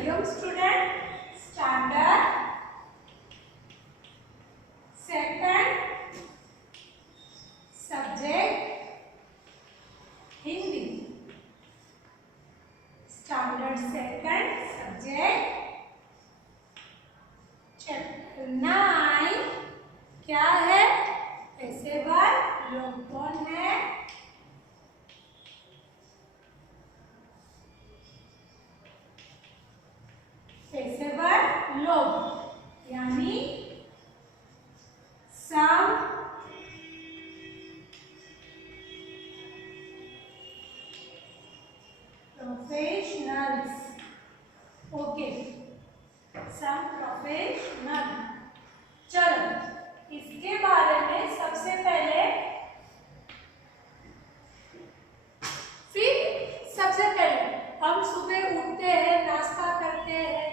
Hariom student, standard second, subject Hindi. Standard second subject chapter 9 क्या है? पेशेवर लोग कौन है? पेशेवर लोग यानी some professionals. Okay, some professional. चलो इसके बारे में सबसे पहले हम सुबह उठते हैं, नाश्ता करते हैं।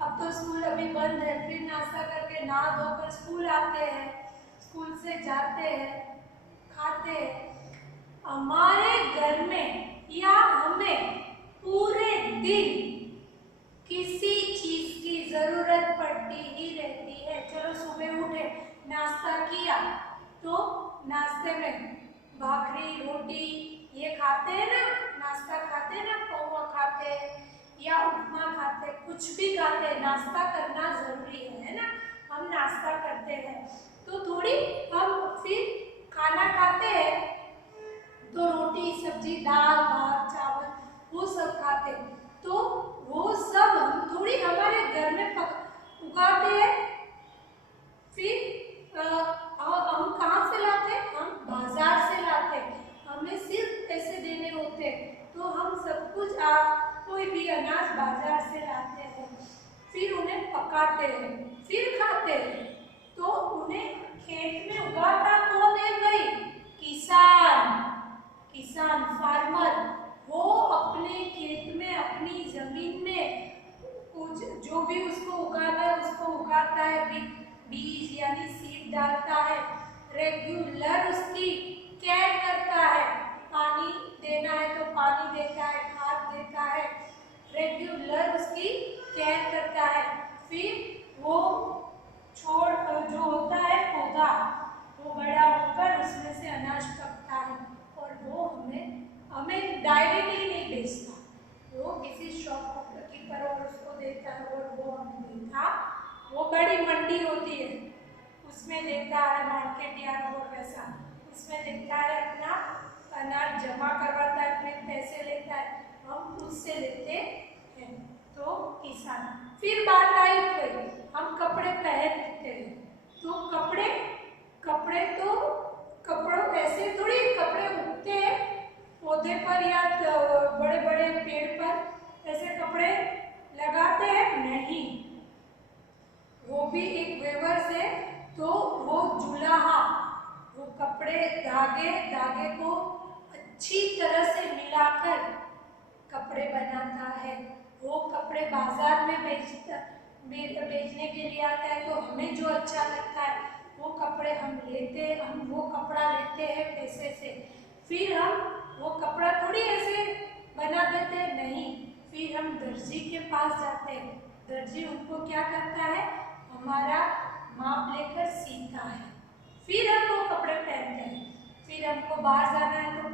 अब तो स्कूल अभी बंद है, फिर नाश्ता करके नहा धोकर स्कूल आते हैं, स्कूल से जाते हैं, खाते हैं। हमारे घर में या हमें पूरे दिन किसी चीज की जरूरत पड़ती ही रहती है। चलो सुबह उठे, नाश्ता किया, तो नाश्ते में भाकरी रोटी ये खाते हैं ना, नाश्ता खाते हैं ना, पोहा खाते हैं या उपमा खाते हैं, कुछ भी खाते हैं, नाश्ता करना जरूरी है ना। हम नाश्ता करते हैं तो थोड़ी हम फिर खाना खाते हैं तो रोटी सब्जी दाल भात चावल वो सब खाते हैं। तो वो सब हम थोड़ी हमारे घर में उगाते हैं। फिर हम कहाँ से लाते हैं? हम बाजार से लाते हैं। हमें सिर्फ पैसे देने होते हैं, तो हम सब कुछ कोई भी अनाज बाजार से लाते हैं, फिर उन्हें पकाते हैं, फिर खाते हैं। तो उन्हें खेत में उगाता कौन है भाई? किसान। किसान फार्मर, वो अपने खेत में अपनी जमीन में कुछ जो भी उसको उगाना है उसको उगाता है, बीज यानी सीड डालता है, रेगुलर उसकी केयर करता है, पानी देना है तो पानी देता है, खाद देता है, रेगुलर उसकी केयर करता है। फिर वो छोड़ जो होता है पौधा, वो बड़ा होकर उसमें से अनाज पकता है और वो हमें डायरेक्टली नहीं बेचता, वो किसी शॉपकीपर और उसको देता है और वो हमें देता। वो बड़ी मंडी होती है उसमें देता है, मार्केट यार्ड और वैसा उसमें देता है, अपना अनाज जमा करवाता है, फिर पैसे लेता है, हम उससे लेते हैं। तो किसान। फिर बात आई कोई हम कपड़े पहनते हैं, तो कपड़े तो कपड़ों ऐसे थोड़ी कपड़े उगते हैं पौधे पर या बड़े बड़े पेड़ पर, ऐसे कपड़े लगाते हैं नहीं, वो भी एक वेवर से। तो वो जुलाहा, वो कपड़े धागे को अच्छी तरह से मिलाकर कपड़े बनाता है। वो कपड़े बाजार में बेचने के लिए आता है, तो हमें जो अच्छा लगता है वो कपड़े हम वो कपड़ा लेते हैं पैसे से। फिर हम वो कपड़ा थोड़ी ऐसे बना देते हैं नहीं, फिर हम दर्जी के पास जाते हैं, दर्जी उनको क्या करता है? हमारा माप लेकर सीता है, फिर हम वो कपड़े पहनते हैं। फिर हमको बाहर जाना है तो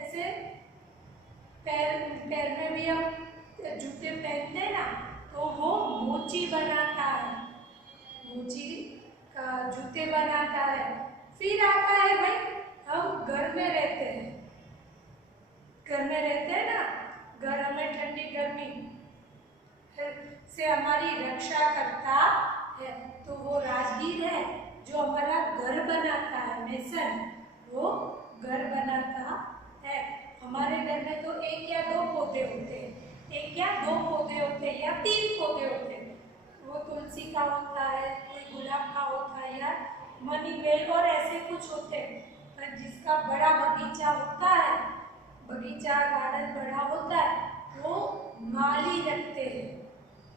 ऐसे पैर में भी हम जूते पहनते हैं ना, तो वो मोची बनाता है, मोची का जूते बनाता है। फिर आता है भाई हम घर में रहते हैं, घर में रहते हैं ना, घर हमें ठंडी गर्मी से हमारी रक्षा करता है, तो वो राजगीर है जो हमारा घर बनाता है, मेसन, वो घर बनाता है। हमारे घर में तो एक या दो पौधे होते हैं, एक या दो पौधे होते हैं या 3 पौधे होते हैं, वो तुलसी का होता है, कोई गुलाब का होता है या मनी बेल और ऐसे कुछ होते हैं। पर जिसका बड़ा बगीचा होता है, बगीचा गार्डन बड़ा होता है, वो माली रखते हैं,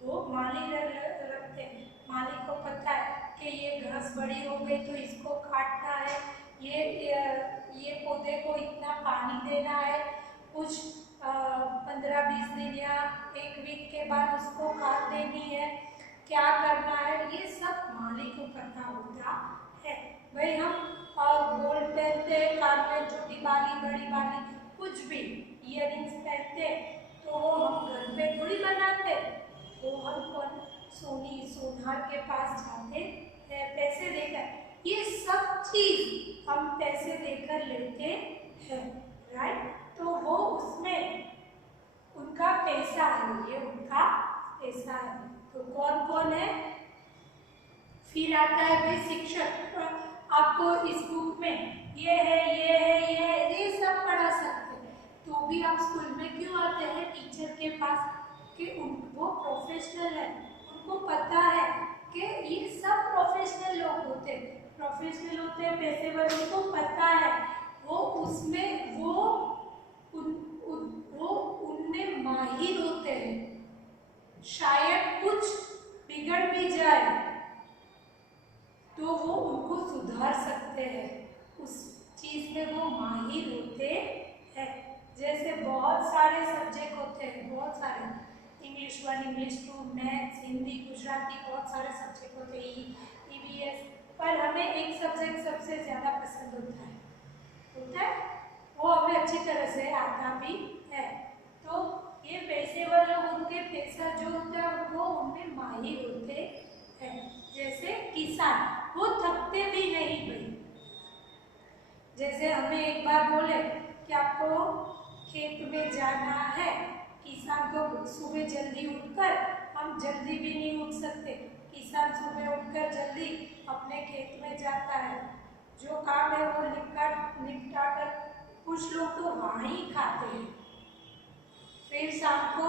वो माली रखते हैं। माली को पता है कि ये घास बड़ी हो गई तो इसको काटना है, ये पौधे को इतना पानी देना है, कुछ 15-20 दिन या 1 वीक के बाद उसको खाद देनी है, क्या करना है, ये सब मालिक को पता होता है। भाई हम गोल्ड पहनते हैं, कान में छोटी बाली बड़ी बाली कुछ भी इयररिंग्स पहनते तो वो हम घर पे थोड़ी बनाते, वो हम कौन सोनार के पास जाते हैं पैसे देकर। ये सब चीज हम पैसे देकर लेते हैं, राइट। तो वो उसमें उनका पैसा है, ये उनका पैसा है। तो कौन कौन है? फिर आता है भाई शिक्षक। आपको इस बुक में ये है, ये है, ये है, ये सब पढ़ा सकते हैं। तो भी आप स्कूल में क्यों आते हैं टीचर के पास? कि वो प्रोफेशनल है, उनको पता है कि ये सब प्रोफेशनल लोग होते हैं, पेशेवर, उनको पता है वो उसमें वो उनमें माहिर होते हैं। शायद कुछ बिगड़ भी जाए तो वो उनको सुधार सकते हैं, उस चीज में वो माहिर होते हैं। जैसे बहुत सारे सब्जेक्ट होते हैं, बहुत सारे, English 1, English 2, maths, Hindi, Gujarati, बहुत सारे सब्जेक्ट होते हैं, ईवीएस। पर हमें एक सब्जेक्ट सबसे ज़्यादा पसंद होता है, वो हमें अच्छी तरह से आता भी है। तो ये पेशेवर लोग, उनके पैसा जो होता है उनको उनमें माहिर होते हैं। जैसे किसान, वो थकते भी नहीं भाई। जैसे हमें एक बार बोले कि आपको खेत में जाना है, किसान को सुबह जल्दी उठकर, हम जल्दी भी नहीं उठ सकते, किसान सुबह उठकर जल्दी अपने खेत में जाता है, जो काम है वो निपटा कर, कुछ लोग तो वहाँ ही खाते हैं, फिर शाम को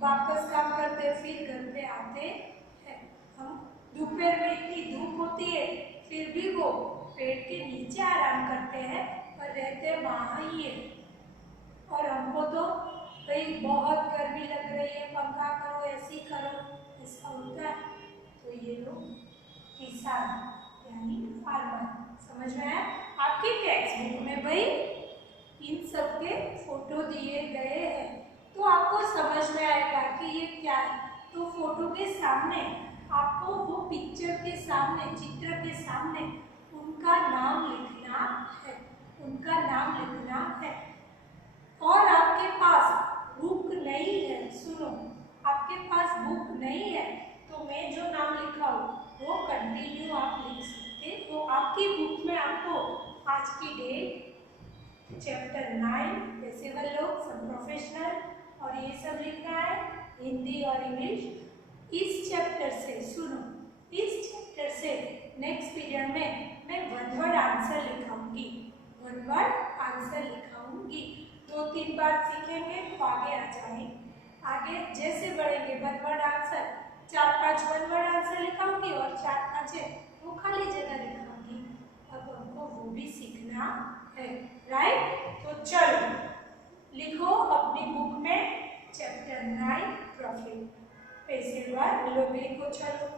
वापस काम करते, फिर घर पे आते हैं। हम दोपहर में इतनी धूप होती है फिर भी वो पेड़ के नीचे आराम करते हैं, पर रहते वहाँ ही है। और हमको तो भाई बहुत गर्मी लग रही है, पंखा करो, एसी करो, ऐसा होता है। तो ये लोग किसान यानी फार्मर, समझ में आया? आपके टेक्स्ट बुक में भाई इन सब के फोटो दिए गए हैं, तो आपको समझ में आएगा कि ये क्या है। तो फोटो के सामने आपको वो पिक्चर के सामने, चित्र के सामने उनका नाम लिखना है, उनका नाम लिखना है। और आपके पास बुक नहीं है, सुनो, आपके पास बुक नहीं है तो मैं जो नाम लिखा हूँ वो कंटिन्यू आप लिख सकते हो। तो आपकी बुक में आपको आज की डेट, चैप्टर 9 पेशेवर लोग, सब प्रोफेशनल, और ये सब लिखना है, हिंदी और इंग्लिश। इस चैप्टर से सुनो, इस चैप्टर से नेक्स्ट पीरियड में मैं वन वर्ड आंसर लिखाऊंगी, वन वर्ड आंसर लिखाऊंगी। 2-3 बार सीखेंगे तो आगे आ जाएंगे। आगे जैसे बढ़ेंगे one word answer, 4-5 one word answer लिखाऊंगी और 4-5 है वो खाली जगह लिखाऊंगी। अब हमको वो भी सीखना है, राइट। तो चलो लिखो अपनी बुक में चैप्टर 9 प्रॉफिट, पेशेवर लोग लिखो। चलो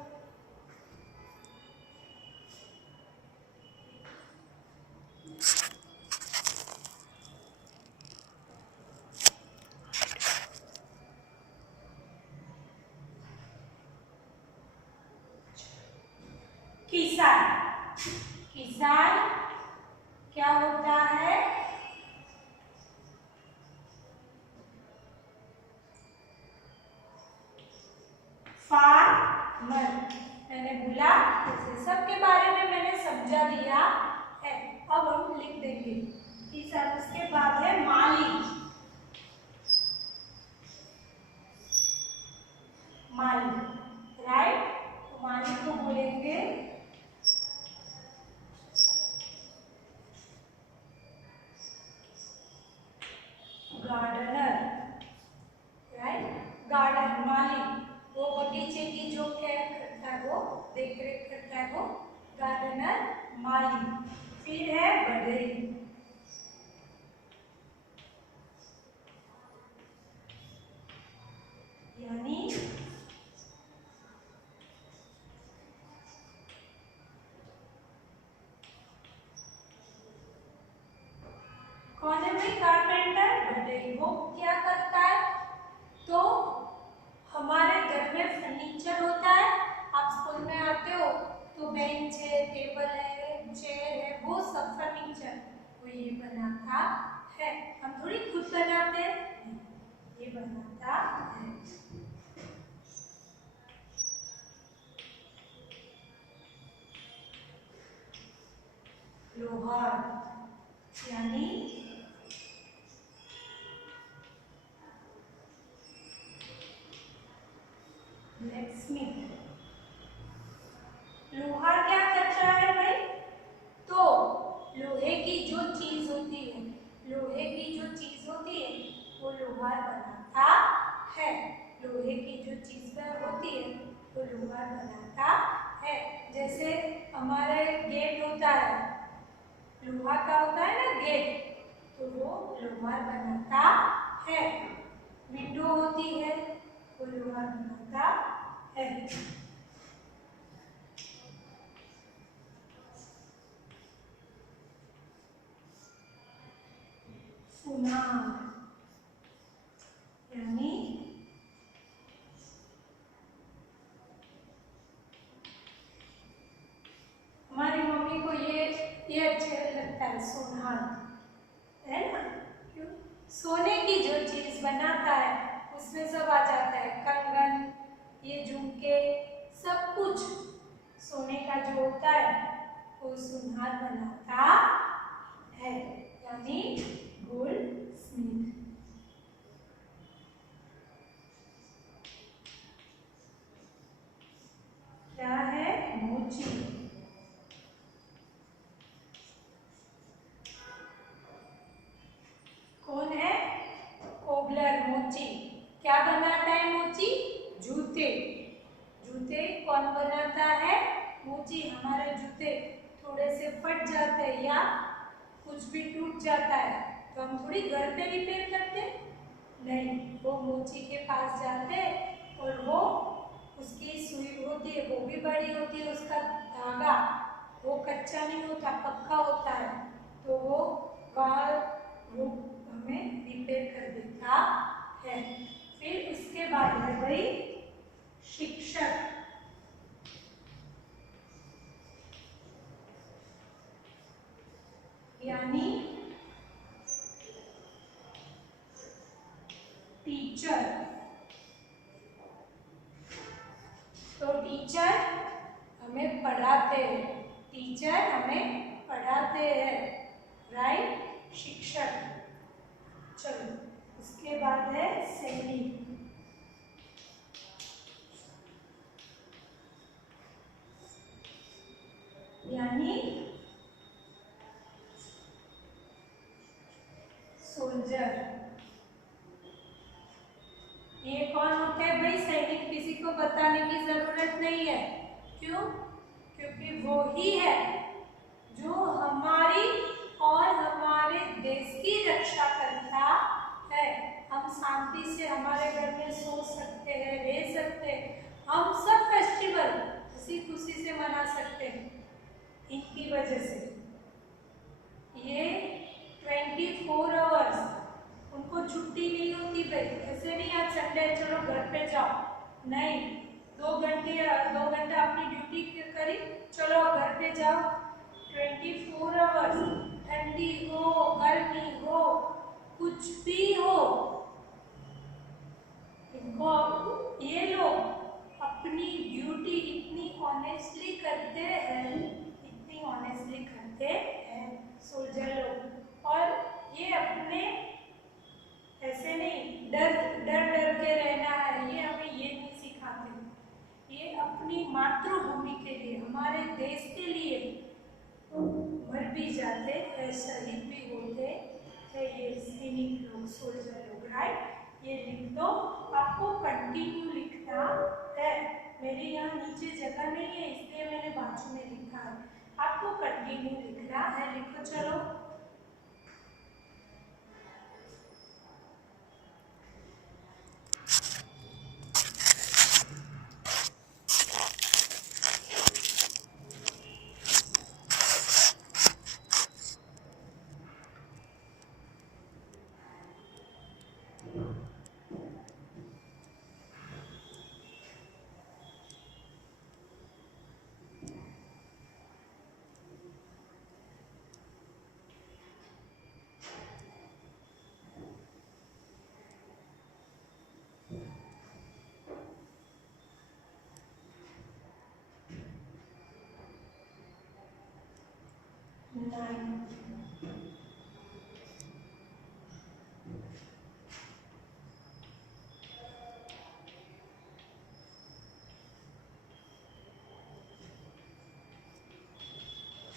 किसान, किसान क्या होता है? फार्मर। मैंने बोला जैसे सबके बारे में मैंने समझा दिया है। अब हम लिख देंगे किसान, उसके बाद है माली, माली, राइट। तो माली को बोलेंगे गार्डनर, राइट। गार्डन, माली वो बगीचे की जो केयर करता है, वो देख रेख करता है, वो गार्डनर, माली। फिर है बढ़ई, यानी कौन है भाई? कारपेंटर, बढ़ई। वो क्या करता है? बेंच है, टेबल है, चेयर है, वो सब फर्नीचर वो ये बनाता है। हम थोड़ी खुद बनाते हैं, ये बनाता है। लोहार यानी ब्लैकस्मिथ। लोहार क्या करता है भाई? तो लोहे की जो चीज होती है, लोहे की जो चीज होती है वो लोहार बनाता है। लोहे की जो चीज होती है वो लोहार बनाता है। जैसे हमारे गेट होता है, लोहा का होता है ना गेट, तो वो लोहार बनाता है। विंडो होती है वो लोहार बनाता है। सुनार यानी हमारी मम्मी को ये अच्छा लगता है, सोनार है ना। क्यों? सोने की जो चीज बनाता है उसमें सब आ जाता है, कंगन, ये झुमके, सब कुछ सोने का जो होता है वो सुनार बनाता है, यानी गोल्ड स्मिथ। क्या है? मोची। कौन है? कोबलर, मोची। क्या बनाता है मोची? जूते। जूते कौन बनाता है? मोची। हमारे जूते थोड़े से फट जाते हैं या कुछ भी टूट जाता है तो हम थोड़ी घर पे रिपेयर करते नहीं, वो मोची के पास जाते और वो उसकी सुई होती है, वो भी बड़ी होती है, उसका धागा वो कच्चा नहीं होता, पक्का होता है, तो वो बाल वो हमें रिपेयर कर देता है। फिर उसके बाद है भाई शिक्षक। यानी टीचर। तो टीचर हमें पढ़ाते हैं, टीचर हमें पढ़ाते हैं, राइट। शिक्षक। चलो उसके बाद है सैनिक। यानी सोल्जर। ये कौन होते हैं भाई? सैनिक। किसी को बताने की जरूरत नहीं है। क्यों? क्योंकि वो ही है जो हमारी और हमारे देश की रक्षा करता है। हम शांति से हमारे घर में सो सकते हैं, रह सकते हैं, हम सब फेस्टिवल खुशी खुशी से मना सकते हैं इनकी वजह से। ये 24 आवर्स उनको छुट्टी नहीं होती भाई। ऐसे नहीं आज संडे चलो घर पे जाओ, नहीं। 2 घंटे अपनी ड्यूटी करी, चलो घर पे जाओ। 24 आवर्स, ठंडी हो, गर्मी हो, कुछ भी हो, इनको ये लोग अपनी ड्यूटी इतनी ऑनेस्टली करते हैं, इतनी ऑनेस्टली करते हैं सोल्जर लोग। और ये अपने ऐसे नहीं डर डर डर के रहना है, ये हमें ये नहीं सिखाते। ये अपनी मातृभूमि के लिए, हमारे देश के लिए मर भी जाते हैं, शहीद भी होते हैं ये सैनिक लोग, सोल्जर लोग, राइट। ये लिख दो, आपको कंटिन्यू लिखना है। मेरे यहाँ नीचे जगह नहीं है इसलिए मैंने बाजू में लिखा है, आपको कंटिन्यू लिखना है। लिखो चलो। 9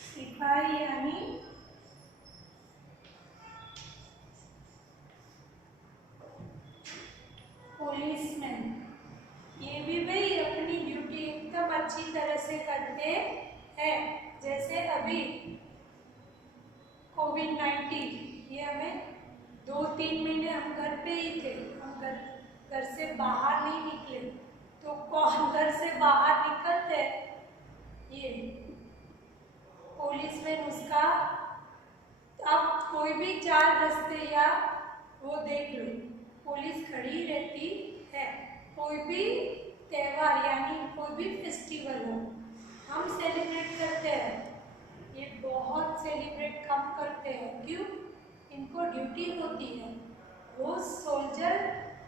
सिपाही यानी पुलिसमैन, ये भी भाई अपनी ड्यूटी एकदम अच्छी तरह से करते हैं। जैसे अभी कोविड-19, ये हमें 2-3 महीने हम घर पे ही थे, हम घर से बाहर नहीं निकले, तो कौन घर से बाहर निकलते? ये पुलिसमैन उसका, अब कोई भी 4 रास्ते या वो देख लो, पुलिस खड़ी रहती है। कोई भी त्यौहार यानी कोई भी फेस्टिवल हो, हम सेलिब्रेट करते हैं। ये बहुत सेलिब्रेट कम करते हैं, क्यों? इनको ड्यूटी होती है, वो सोल्जर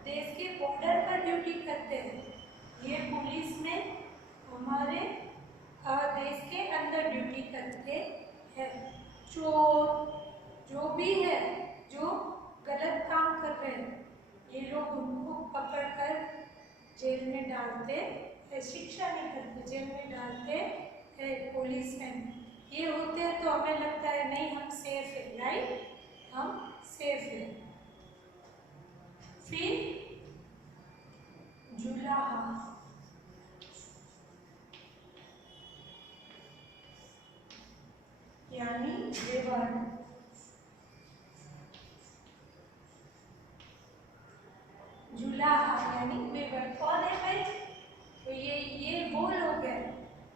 देश के बॉर्डर पर ड्यूटी करते हैं। ये पुलिस में हमारे देश के अंदर ड्यूटी करते हैं। चोर जो भी है, जो गलत काम कर रहे हैं, ये लोग उनको पकड़कर जेल में डालते हैं, शिक्षा नहीं करते, जेल में डालते हैं पुलिसमैन। ये होते हैं तो हमें लगता है नहीं हम सेफ है, राइट, हम सेफ है। फिर जुलाहा, यानी बेवार। जुलाहा यानी बेवार कौन है भाई? तो ये वो लोग हैं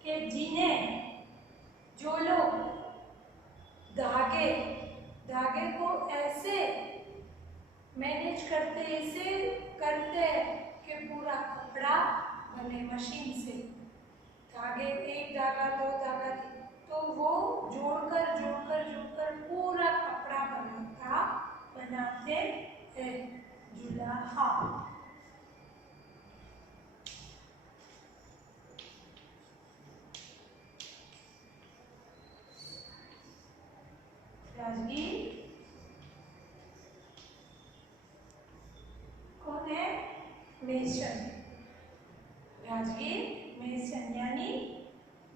कि जिन्हें, जो लोग धागे को ऐसे मैनेज करते, ऐसे करते हैं कि पूरा कपड़ा बने मशीन से। धागे, एक धागा, 2 धागा, तो वो जोड़कर पूरा कपड़ा बनाते हैं, जुलाहा। राजगीर कौन है? मेसन। राजगीर मेसन यानी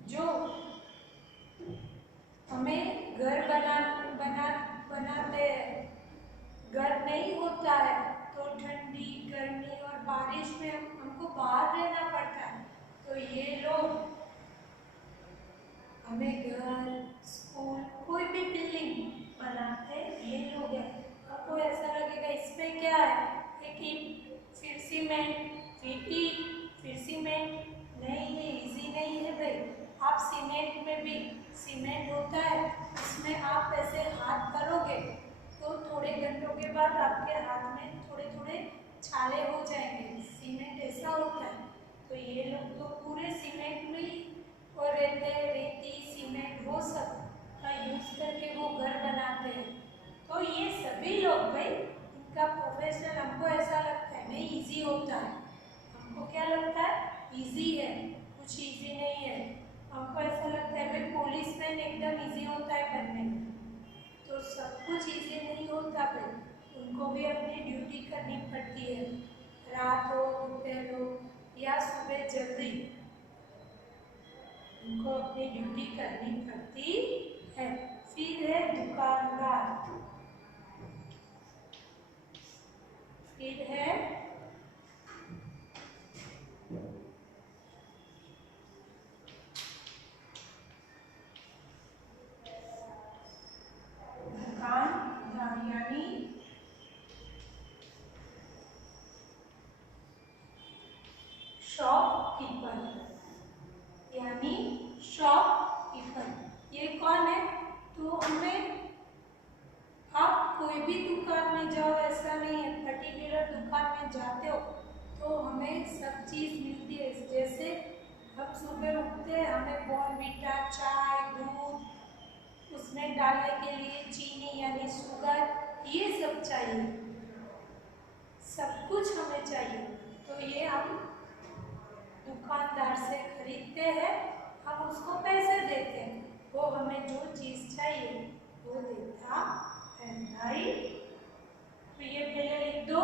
जो हमें घर बनाते हैं, घर नहीं होता है तो ठंडी, गर्मी और बारिश में हमको बाहर रहना पड़ता है, तो ये लोग हमें घर, स्कूल, कोई भी बिल्डिंग बनाते ये लोग हैं। आपको ऐसा लगेगा इसमें क्या है, एक ईंट, फिर सीमेंट, फिर ईंट, फिर सीमेंट, नहीं, ये इजी नहीं है भाई। आप सीमेंट में भी सीमेंट होता है, उसमें आप ऐसे हाथ करोगे तो थोड़े घंटों के बाद आपके हाथ में थोड़े थोड़े छाले हो जाएंगे, सीमेंट ऐसा होता है। तो ये लोग तो पूरे सीमेंट में और रहते हैं, रेती, सीमेंट, वो सब का यूज करके वो घर बनाते हैं। तो ये सभी लोग भाई, इनका प्रोफेशन हमको ऐसा लगता है नहीं इजी होता है, हमको क्या लगता है इजी है, कुछ इजी नहीं है। हमको ऐसा लगता है भाई पुलिसमैन एकदम इजी होता है बनने में, तो सब कुछ इजी नहीं होता भाई, उनको भी अपनी ड्यूटी करनी पड़ती है, रात हो, दोपहर हो या सुबह जल्दी, उनको अपनी ड्यूटी करनी पड़ती है। फिर है दुकानदार, फिर है दुकानदार यानी शॉपकीपर, यानी शॉपकीपर। ये कौन है? तो हमें, आप कोई भी दुकान में जाओ, ऐसा नहीं है पर्टिकुलर दुकान में जाते हो तो हमें सब चीज़ मिलती है। जैसे हम सुबह उठते हैं, हमें बॉर्नवीटा, चाय, दूध, उसमें डालने के लिए चीनी यानी शुगर, ये सब चाहिए, सब कुछ हमें चाहिए। तो ये हम दुकानदार से खरीदते हैं, हम उसको पैसे देते हैं, वो हमें जो चीज चाहिए वो देता है, राइट। तो ये पहले लिख दो।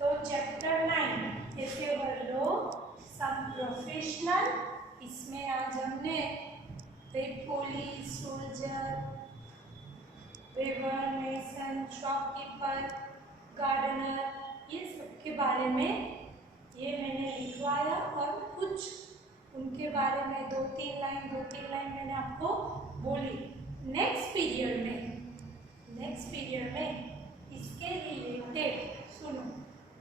तो चैप्टर 9 ऐसे भर लो, सम प्रोफेशनल। इसमें आज हमने police, soldier, weaver, mason, shopkeeper, gardener, ये सब के बारे में ये मैंने लिखवाया और कुछ उनके बारे में दो तीन लाइन मैंने आपको बोली। नेक्स्ट पीरियड में इसके रिलेटेड सुनो,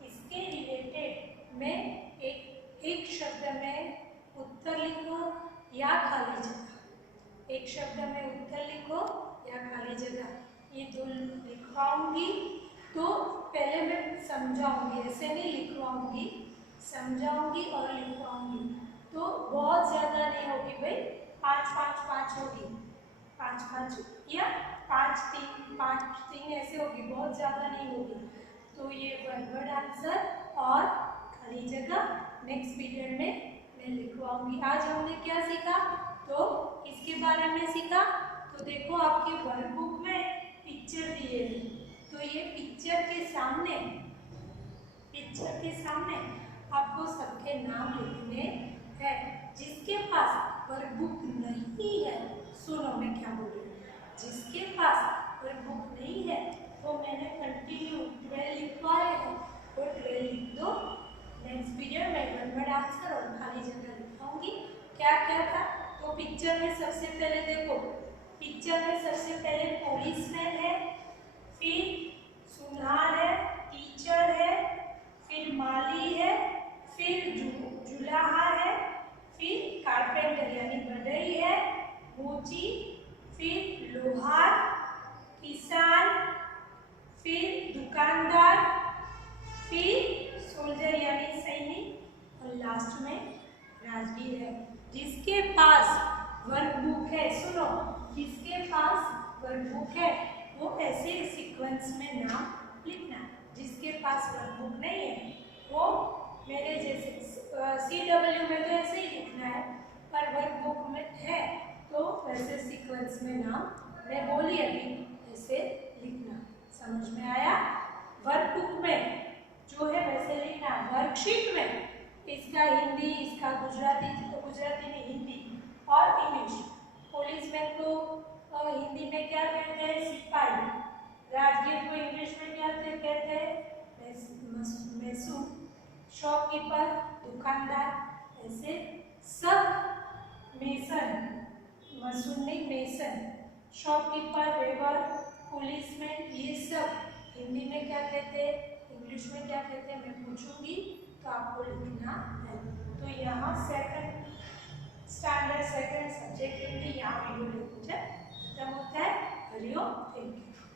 इसके रिलेटेड मैं एक शब्द में उत्तर लिखो या खाली जगह, एक शब्द में उत्तर लिखो या खाली जगह, ये दो लिखवाऊंगी। तो पहले मैं समझाऊंगी, ऐसे नहीं लिखवाऊंगी, समझाऊंगी और लिखवाऊंगी। तो बहुत ज्यादा नहीं होगी भाई, 5-5-5 होगी, 5-5 या 5-3 ऐसे होगी, बहुत ज्यादा नहीं होगी। तो ये वर्ड आंसर और खाली जगह नेक्स्ट पीरियड में मैं लिखवाऊंगी। आज हमने क्या सीखा, तो इसके बारे में सीखा। तो देखो आपके वर्कबुक में पिक्चर दिए हैं, तो ये पिक्चर के सामने आपको सबके नाम लिखने हैं। जिसके पास वर्कबुक नहीं है, सुनो मैं क्या बोल रही हूँ, जिसके पास वर्कबुक नहीं है तो मैंने कंटिन्यू 12 लिखवाए हैं, वो 12 लिख दो। नेक्स्ट पीरियड में वर्ड आंसर और खाली जगह लिखाऊंगी। क्या क्या था, तो पिक्चर में सबसे पहले देखो, पिक्चर में सबसे पहले पुलिसमैन है, फिर सुनार है, टीचर है, फिर माली है, फिर जुलाहा है, फिर कारपेंटर यानी बढ़ई है, मोची, फिर लोहार, किसान, फिर दुकानदार, फिर सोल्जर यानी सैनिक और लास्ट में राजगीर है। जिसके पास वर्कबुक है, सुनो, जिसके पास वर्कबुक है वो ऐसे सीक्वेंस में नाम लिखना। जिसके पास वर्कबुक नहीं है वो मेरे जैसे CW में तो ऐसे ही लिखना है, पर वर्कबुक में है तो वैसे सीक्वेंस में नाम मैं बोली अभी ऐसे लिखना। समझ में आया? वर्कबुक में जो है वैसे लिखना। वर्कशीट में इसका हिंदी, इसका गुजराती, तो गुजराती में हिंदी और इंग्लिश। पुलिसमैन को हिंदी में क्या कहते हैं, सिपाही। राजगीर को इंग्लिश में क्या कहते हैं, मैसूर। शॉपकीपर दुकानदार, ऐसे सब। मेसन, मसूर नहीं, मेसन, शॉपकीपर, वेवर, पुलिसमैन, ये सब हिंदी में क्या कहते हैं, इंग्लिश में क्या कहते हैं, मैं पूछूंगी तो आपको लिखना है। तो यहाँ second standard second subject Hindi यहाँ वीडियो खत्म होता है। Hariom, thank you.